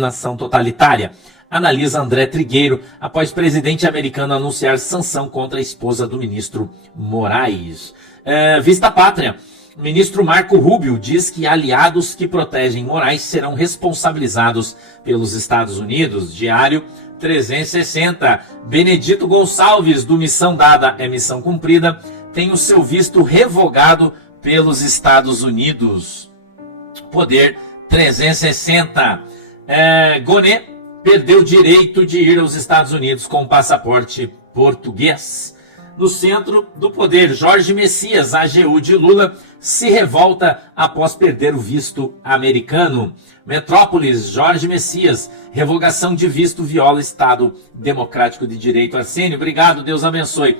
nação totalitária, analisa André Trigueiro após presidente americano anunciar sanção contra a esposa do ministro Moraes. Vista Pátria, o ministro Marco Rubio diz que aliados que protegem Moraes serão responsabilizados pelos Estados Unidos. Diário 360, Benedito Gonçalves, do Missão Dada é Missão Cumprida, tem o seu visto revogado pelos Estados Unidos. Poder 360, Gonê perdeu o direito de ir aos Estados Unidos com passaporte português. No centro do poder, Jorge Messias, AGU de Lula, se revolta após perder o visto americano. Metrópolis, Jorge Messias, revogação de visto viola Estado Democrático de Direito. Arsênio, obrigado, Deus abençoe.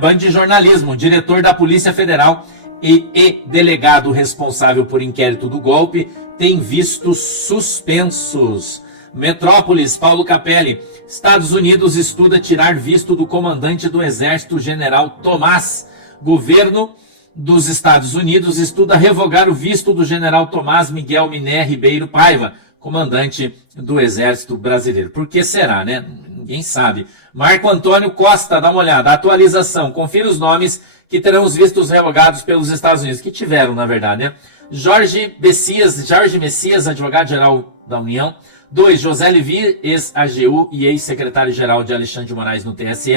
Band de Jornalismo, diretor da Polícia Federal e delegado responsável por inquérito do golpe tem vistos suspensos. Metrópolis, Paulo Capelli, Estados Unidos estuda tirar visto do comandante do Exército, General Tomás. Governo dos Estados Unidos estuda revogar o visto do General Tomás Miguel Miné Ribeiro Paiva, comandante do Exército Brasileiro. Por que será, né? Ninguém sabe. Marco Antônio Costa, dá uma olhada. Atualização, confira os nomes que terão os vistos revogados pelos Estados Unidos, que tiveram, na verdade, né? Jorge Messias, advogado-geral da União. 2. José Levi, ex-AGU e ex-secretário-geral de Alexandre de Moraes no TSE.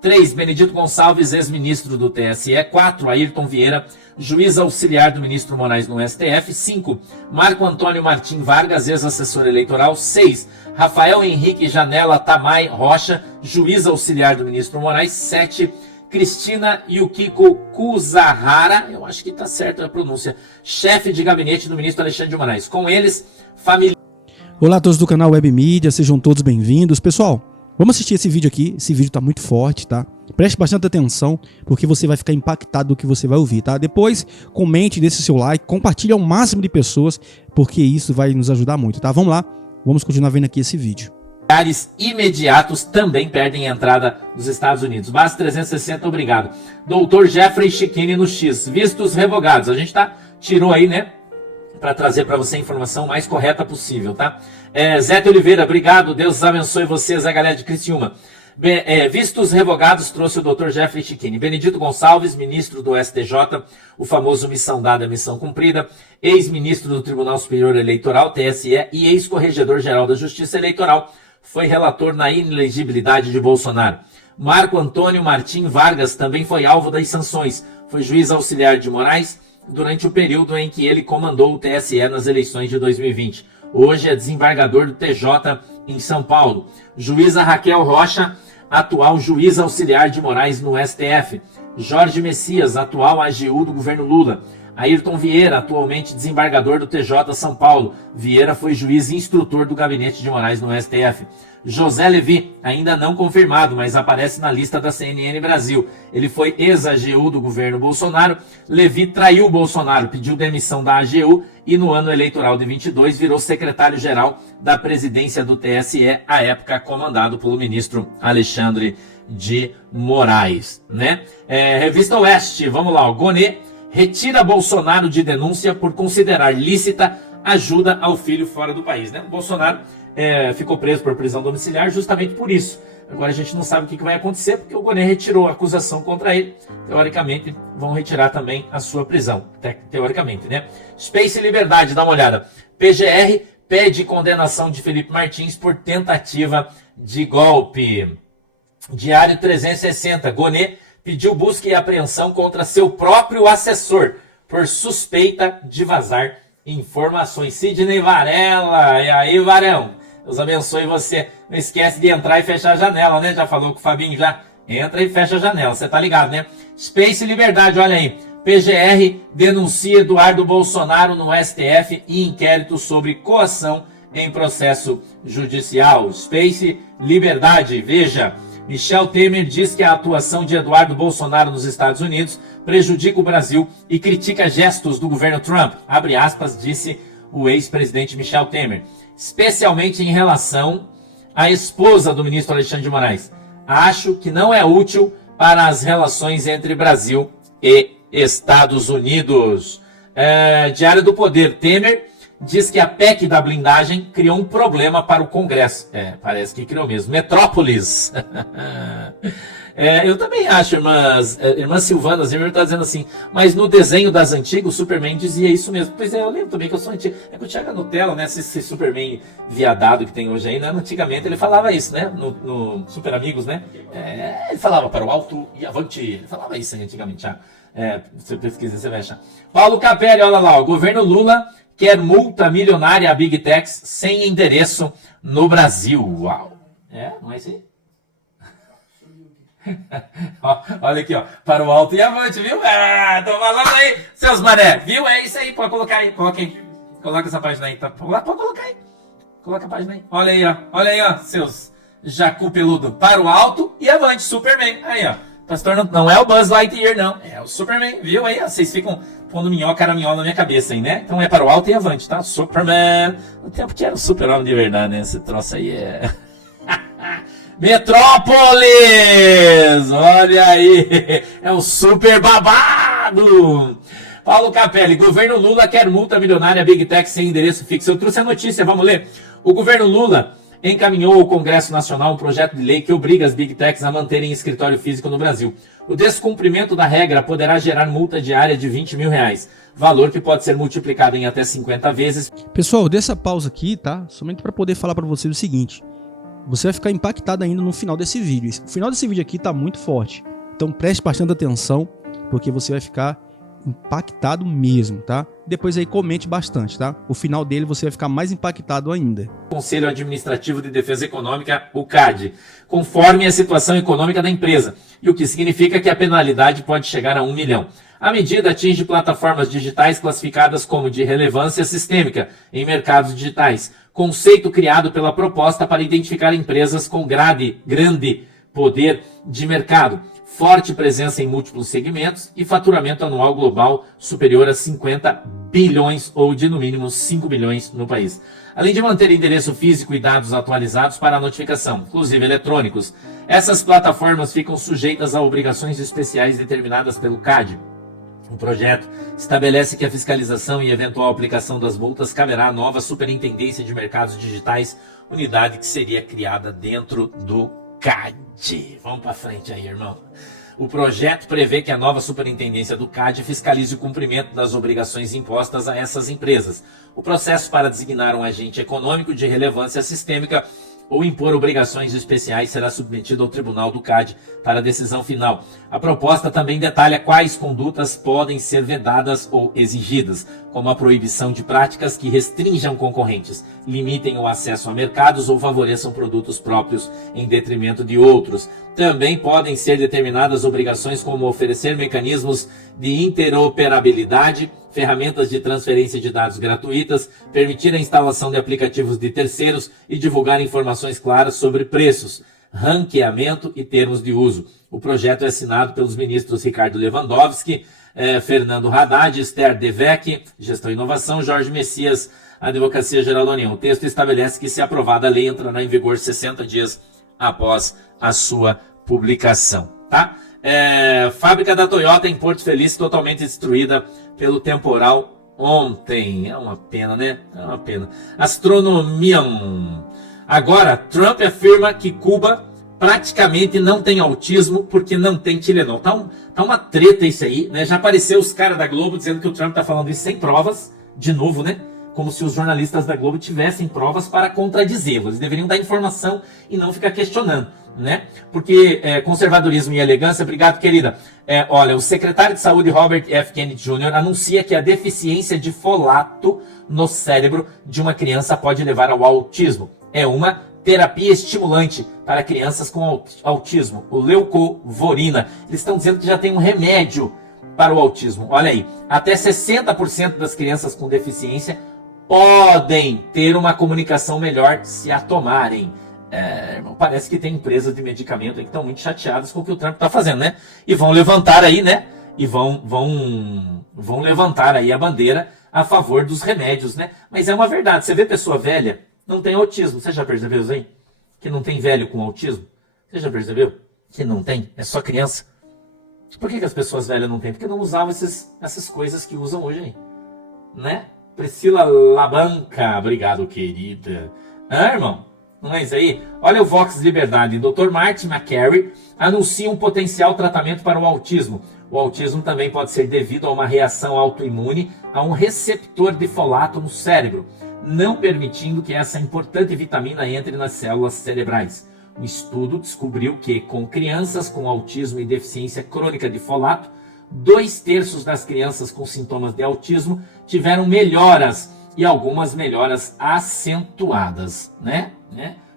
3. Benedito Gonçalves, ex-ministro do TSE. 4. Ayrton Vieira, juiz auxiliar do ministro Moraes no STF. 5. Marco Antônio Martim Vargas, ex-assessor eleitoral. 6. Rafael Henrique Janela Tamay Rocha, juiz auxiliar do ministro Moraes. 7. Cristina Yukiko Kuzahara, eu acho que está certa a pronúncia, chefe de gabinete do ministro Alexandre de Moraes. Com eles, família. Olá a todos do canal Web Mídia, sejam todos bem-vindos. Pessoal, vamos assistir esse vídeo aqui. Esse vídeo está muito forte, tá? Preste bastante atenção, porque você vai ficar impactado do que você vai ouvir, tá? Depois, comente, deixe seu like, compartilhe ao máximo de pessoas, porque isso vai nos ajudar muito, tá? Vamos lá, vamos continuar vendo aqui esse vídeo. Imediatos também perdem entrada nos Estados Unidos. Base 360, obrigado. Doutor Jeffrey Chiquini no X, vistos revogados. A gente tirou aí, né? Para trazer para você a informação mais correta possível, tá? Zé de Oliveira, obrigado. Deus abençoe vocês, a galera de Criciúma. Vistos revogados, trouxe o Dr. Jeffrey Chiquini. Benedito Gonçalves, ministro do STJ, o famoso Missão Dada, Missão Cumprida, ex-ministro do Tribunal Superior Eleitoral, TSE, e ex-corregedor-geral da Justiça Eleitoral, foi relator na inelegibilidade de Bolsonaro. Marco Antônio Martim Vargas também foi alvo das sanções. Foi juiz auxiliar de Moraes durante o período em que ele comandou o TSE nas eleições de 2020. Hoje é desembargador do TJ em São Paulo. Juíza Raquel Rocha, atual juiz auxiliar de Moraes no STF. Jorge Messias, atual AGU do governo Lula. Ayrton Vieira, atualmente desembargador do TJ São Paulo. Vieira foi juiz e instrutor do gabinete de Moraes no STF. José Levi, ainda não confirmado, mas aparece na lista da CNN Brasil. Ele foi ex-AGU do governo Bolsonaro. Levi traiu Bolsonaro, pediu demissão da AGU e no ano eleitoral de 22 virou secretário-geral da presidência do TSE, à época comandado pelo ministro Alexandre de Moraes, né? Revista Oeste, vamos lá, o Gonê retira Bolsonaro de denúncia por considerar lícita ajuda ao filho fora do país, né? O Bolsonaro ficou preso por prisão domiciliar justamente por isso. Agora a gente não sabe o que vai acontecer, porque o Gonê retirou a acusação contra ele. Teoricamente, vão retirar também a sua prisão. Teoricamente, né? Space Liberdade, dá uma olhada. PGR pede condenação de Felipe Martins por tentativa de golpe. Diário 360, Gonê pediu busca e apreensão contra seu próprio assessor por suspeita de vazar informações. Sidney Varela, e aí, Varão? Deus abençoe você. Não esquece de entrar e fechar a janela, né? Já falou com o Fabinho, já entra e fecha a janela, você tá ligado, né? Space Liberdade, olha aí. PGR denuncia Eduardo Bolsonaro no STF e inquérito sobre coação em processo judicial. Space Liberdade, veja. Michel Temer diz que a atuação de Eduardo Bolsonaro nos Estados Unidos prejudica o Brasil e critica gestos do governo Trump, abre aspas, disse o ex-presidente Michel Temer, especialmente em relação à esposa do ministro Alexandre de Moraes. Acho que não é útil para as relações entre Brasil e Estados Unidos. Diário do Poder, Temer diz que a PEC da blindagem criou um problema para o Congresso. Parece que criou mesmo. Metrópolis. Eu também acho, irmãs Silvanas, a irmã está dizendo assim, mas no desenho das antigas, o Superman dizia isso mesmo. Pois eu lembro também que eu sou antigo. É que o Thiago Nutella, né, esse Superman viadado que tem hoje aí, né, antigamente ele falava isso, né, no Super Amigos, né, ele falava para o alto e avante, ele falava isso aí antigamente, Thiago. Se você pesquisar, você vai achar. Paulo Capelli, olha lá, o governo Lula quer multa milionária a Big Techs sem endereço no Brasil. Uau. Não é isso aí? Olha aqui, ó, para o alto e avante, viu? Tô falando aí, seus mané, viu? É isso aí, pode colocar aí, coloca essa página aí, tá? Pode colocar aí, coloca a página aí, olha aí, ó, seus jacu peludo, para o alto e avante, Superman, aí, ó, tá se tornando, não é o Buzz Lightyear, não, é o Superman, viu aí, ó, vocês ficam pondo caraminhola na minha cabeça aí, né? Então é para o alto e avante, tá? Superman, no tempo que era o super-homem de verdade, né? Esse troço aí Metrópolis! Olha aí! É um super babado! Paulo Capelli, governo Lula quer multa milionária Big Tech sem endereço fixo. Eu trouxe a notícia, vamos ler. O governo Lula encaminhou ao Congresso Nacional um projeto de lei que obriga as Big Techs a manterem escritório físico no Brasil. O descumprimento da regra poderá gerar multa diária de R$20 mil, valor que pode ser multiplicado em até 50 vezes. Pessoal, dê essa pausa aqui, tá? Somente para poder falar para vocês o seguinte. Você vai ficar impactado ainda no final desse vídeo. O final desse vídeo aqui tá muito forte. Então preste bastante atenção, porque você vai ficar impactado mesmo, tá? Depois aí comente bastante, tá? O final dele você vai ficar mais impactado ainda. Conselho Administrativo de Defesa Econômica, o CAD, conforme a situação econômica da empresa, e o que significa que a penalidade pode chegar a R$1 milhão. A medida atinge plataformas digitais classificadas como de relevância sistêmica em mercados digitais, conceito criado pela proposta para identificar empresas com grande poder de mercado, forte presença em múltiplos segmentos e faturamento anual global superior a 50 bilhões ou de no mínimo 5 bilhões no país. Além de manter endereço físico e dados atualizados para a notificação, inclusive eletrônicos, essas plataformas ficam sujeitas a obrigações especiais determinadas pelo CAD. O projeto estabelece que a fiscalização e eventual aplicação das multas caberá à nova Superintendência de Mercados Digitais, unidade que seria criada dentro do CAD. Vamos para frente aí, irmão. O projeto prevê que a nova Superintendência do CAD fiscalize o cumprimento das obrigações impostas a essas empresas. O processo para designar um agente econômico de relevância sistêmica ou impor obrigações especiais será submetido ao Tribunal do CAD para decisão final. A proposta também detalha quais condutas podem ser vedadas ou exigidas, como a proibição de práticas que restringam concorrentes, limitem o acesso a mercados ou favoreçam produtos próprios em detrimento de outros. Também podem ser determinadas obrigações como oferecer mecanismos de interoperabilidade, ferramentas de transferência de dados gratuitas, permitir a instalação de aplicativos de terceiros e divulgar informações claras sobre preços, ranqueamento e termos de uso. O projeto é assinado pelos ministros Ricardo Lewandowski, Fernando Haddad, Esther Devec, Gestão e Inovação, Jorge Messias, Advocacia Geral da União. O texto estabelece que, se aprovada, a lei entrará em vigor 60 dias após a sua publicação, tá? Fábrica da Toyota em Porto Feliz totalmente destruída pelo temporal ontem. É uma pena, né? É uma pena. Astronomia. Agora, Trump afirma que Cuba praticamente não tem autismo porque não tem Tilenol. Tá uma treta isso aí, né? Já apareceu os caras da Globo dizendo que o Trump tá falando isso sem provas, de novo, né? Como se os jornalistas da Globo tivessem provas para contradizê-lo. Eles deveriam dar informação e não ficar questionando, né? Porque conservadorismo e elegância, obrigado, querida. Olha, o secretário de Saúde, Robert F. Kennedy Jr., anuncia que a deficiência de folato no cérebro de uma criança pode levar ao autismo. É uma terapia estimulante para crianças com autismo, o leucovorina. Eles estão dizendo que já tem um remédio para o autismo. Olha aí, até 60% das crianças com deficiência podem ter uma comunicação melhor se a tomarem. Irmão, parece que tem empresas de medicamento aí que estão muito chateadas com o que o Trump está fazendo, né? E vão levantar aí, né? E vão levantar aí a bandeira a favor dos remédios, né? Mas é uma verdade. Você vê pessoa velha, não tem autismo. Você já percebeu isso aí? Que não tem velho com autismo? Você já percebeu? Que não tem? É só criança. Por que as pessoas velhas não têm? Porque não usavam essas coisas que usam hoje aí, né? Priscila Labanca, obrigado, querida. Irmão, não é isso aí? Olha o Vox Liberdade. Dr. Martin McCary anuncia um potencial tratamento para o autismo. O autismo também pode ser devido a uma reação autoimune a um receptor de folato no cérebro, não permitindo que essa importante vitamina entre nas células cerebrais. O estudo descobriu que, com crianças com autismo e deficiência crônica de folato, 2/3 das crianças com sintomas de autismo tiveram melhoras, e algumas melhoras acentuadas, né?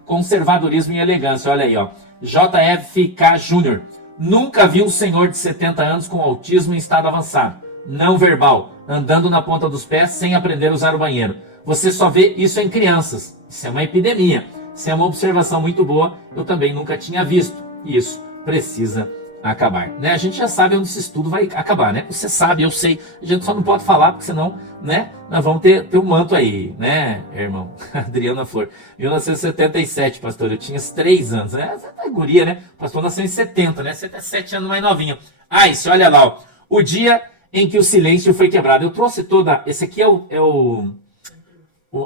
Conservadorismo e elegância, olha aí, ó. JFK Jr. Nunca vi um senhor de 70 anos com autismo em estado avançado, não verbal, andando na ponta dos pés sem aprender a usar o banheiro. Você só vê isso em crianças. Isso é uma epidemia. Isso é uma observação muito boa. Eu também nunca tinha visto. Isso precisa acabar, né? A gente já sabe onde esse estudo vai acabar, né? Você sabe, eu sei. A gente só não pode falar, porque senão, né? Nós vamos ter um manto aí, né, irmão? Adriana Flor. 1977, pastor. Eu tinha 3 anos, né? Você é guria, né? O pastor nasceu em 70, né? Você é 7 anos mais novinho. Ah, isso, olha lá, ó. O dia em que o silêncio foi quebrado. Eu trouxe toda... Esse aqui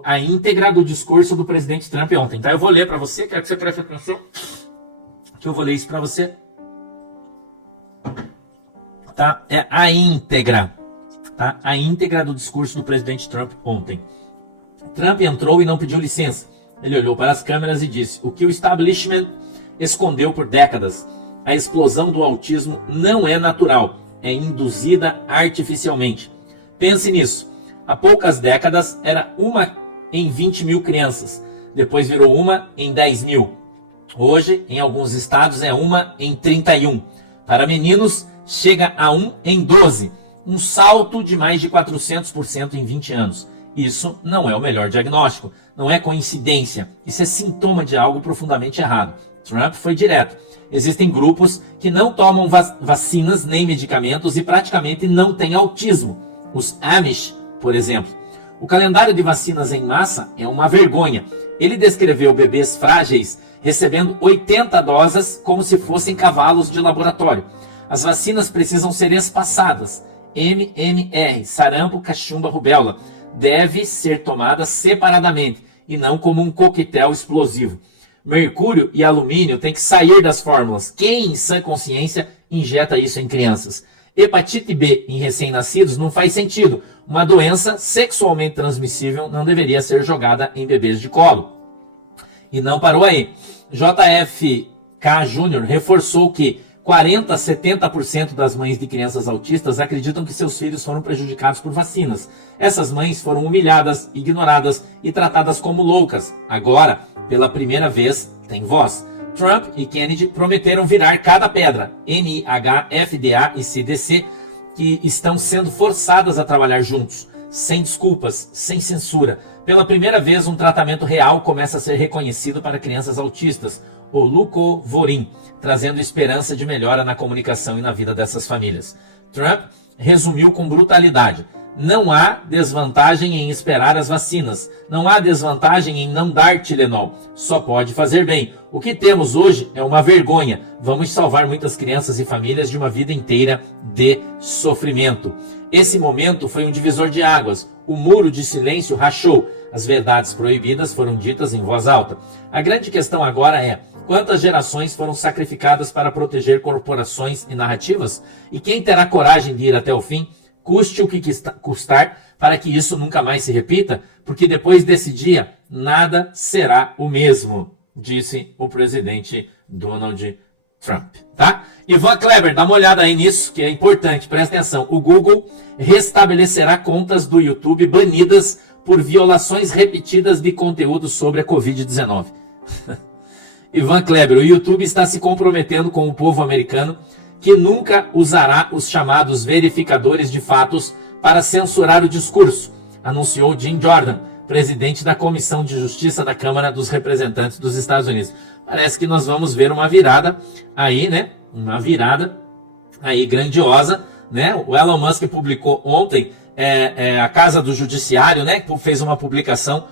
a íntegra do discurso do presidente Trump ontem, tá? Eu vou ler para você, quero que você preste atenção, que eu vou ler isso para você. Tá? É a íntegra, tá? A íntegra do discurso do presidente Trump ontem. Trump entrou e não pediu licença. Ele olhou para as câmeras e disse: o que o establishment escondeu por décadas. A explosão do autismo não é natural, é induzida artificialmente. Pense nisso. Há poucas décadas era 1 em 20 mil crianças. Depois virou 1 em 10 mil. Hoje, em alguns estados, é 1 em 31. Para meninos, chega a 1 em 12. Um salto de mais de 400% em 20 anos. Isso não é o melhor diagnóstico. Não é coincidência. Isso é sintoma de algo profundamente errado. Trump foi direto. Existem grupos que não tomam vacinas nem medicamentos e praticamente não têm autismo. Os Amish, por exemplo. O calendário de vacinas em massa é uma vergonha. Ele descreveu bebês frágeis recebendo 80 doses como se fossem cavalos de laboratório. As vacinas precisam ser espaçadas. MMR, sarampo, cachumba, rubéola, deve ser tomada separadamente e não como um coquetel explosivo. Mercúrio e alumínio têm que sair das fórmulas. Quem, em sã consciência, injeta isso em crianças? Hepatite B em recém-nascidos não faz sentido. Uma doença sexualmente transmissível não deveria ser jogada em bebês de colo. E não parou aí. JFK Jr. reforçou que 40 a 70% das mães de crianças autistas acreditam que seus filhos foram prejudicados por vacinas. Essas mães foram humilhadas, ignoradas e tratadas como loucas. Agora, pela primeira vez, tem voz. Trump e Kennedy prometeram virar cada pedra. NIH, FDA e CDC, que estão sendo forçadas a trabalhar juntos, sem desculpas, sem censura. Pela primeira vez, um tratamento real começa a ser reconhecido para crianças autistas, o Leucovorin, trazendo esperança de melhora na comunicação e na vida dessas famílias. Trump resumiu com brutalidade: não há desvantagem em esperar as vacinas. Não há desvantagem em não dar Tilenol. Só pode fazer bem. O que temos hoje é uma vergonha. Vamos salvar muitas crianças e famílias de uma vida inteira de sofrimento. Esse momento foi um divisor de águas. O muro de silêncio rachou. As verdades proibidas foram ditas em voz alta. A grande questão agora é: quantas gerações foram sacrificadas para proteger corporações e narrativas? E quem terá coragem de ir até o fim? Custe o que custar, para que isso nunca mais se repita, porque depois desse dia, nada será o mesmo, disse o presidente Donald Trump, tá? Ivan Kleber, dá uma olhada aí nisso, que é importante, presta atenção. O Google restabelecerá contas do YouTube banidas por violações repetidas de conteúdo sobre a Covid-19. Ivan Kleber, o YouTube está se comprometendo com o povo americano que nunca usará os chamados verificadores de fatos para censurar o discurso, anunciou Jim Jordan, presidente da Comissão de Justiça da Câmara dos Representantes dos Estados Unidos. Parece que nós vamos ver uma virada aí, né? Uma virada aí grandiosa, né? O Elon Musk publicou ontem, a Casa do Judiciário, né? Fez uma publicação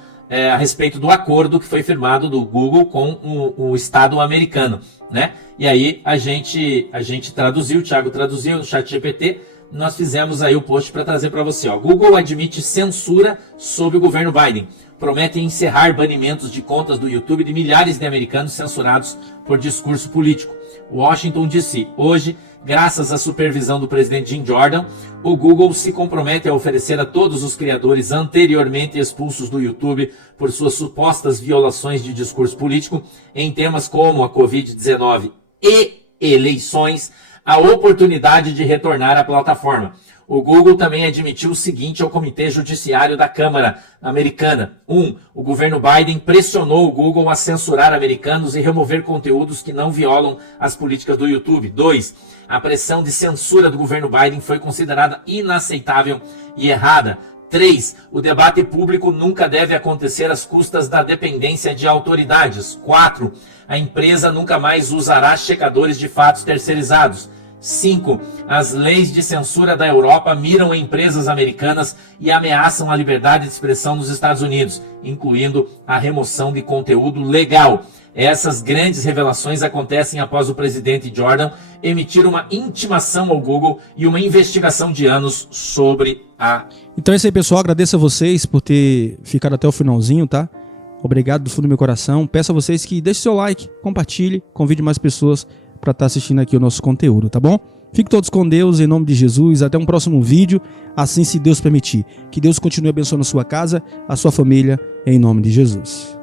a respeito do acordo que foi firmado do Google com o Estado americano, né? E aí a gente traduziu, o Thiago traduziu no ChatGPT, nós fizemos aí o post para trazer para você. Ó. Google admite censura sob o governo Biden. Promete encerrar banimentos de contas do YouTube de milhares de americanos censurados por discurso político. Washington DC. Hoje, graças à supervisão do presidente Jim Jordan, o Google se compromete a oferecer a todos os criadores anteriormente expulsos do YouTube por suas supostas violações de discurso político em temas como a Covid-19 e eleições, a oportunidade de retornar à plataforma. O Google também admitiu o seguinte ao Comitê Judiciário da Câmara Americana. 1. O governo Biden pressionou o Google a censurar americanos e remover conteúdos que não violam as políticas do YouTube. 2. A pressão de censura do governo Biden foi considerada inaceitável e errada. 3. O debate público nunca deve acontecer às custas da dependência de autoridades. 4. A empresa nunca mais usará checadores de fatos terceirizados. 5. As leis de censura da Europa miram empresas americanas e ameaçam a liberdade de expressão nos Estados Unidos, incluindo a remoção de conteúdo legal. Essas grandes revelações acontecem após o presidente Jordan emitir uma intimação ao Google e uma investigação de anos sobre a... Então é isso aí, pessoal. Agradeço a vocês por ter ficado até o finalzinho, tá? Obrigado do fundo do meu coração. Peço a vocês que deixem seu like, compartilhe, convide mais pessoas para estar assistindo aqui o nosso conteúdo, tá bom? Fiquem todos com Deus, em nome de Jesus. Até um próximo vídeo, assim se Deus permitir. Que Deus continue abençoando a sua casa, a sua família, em nome de Jesus.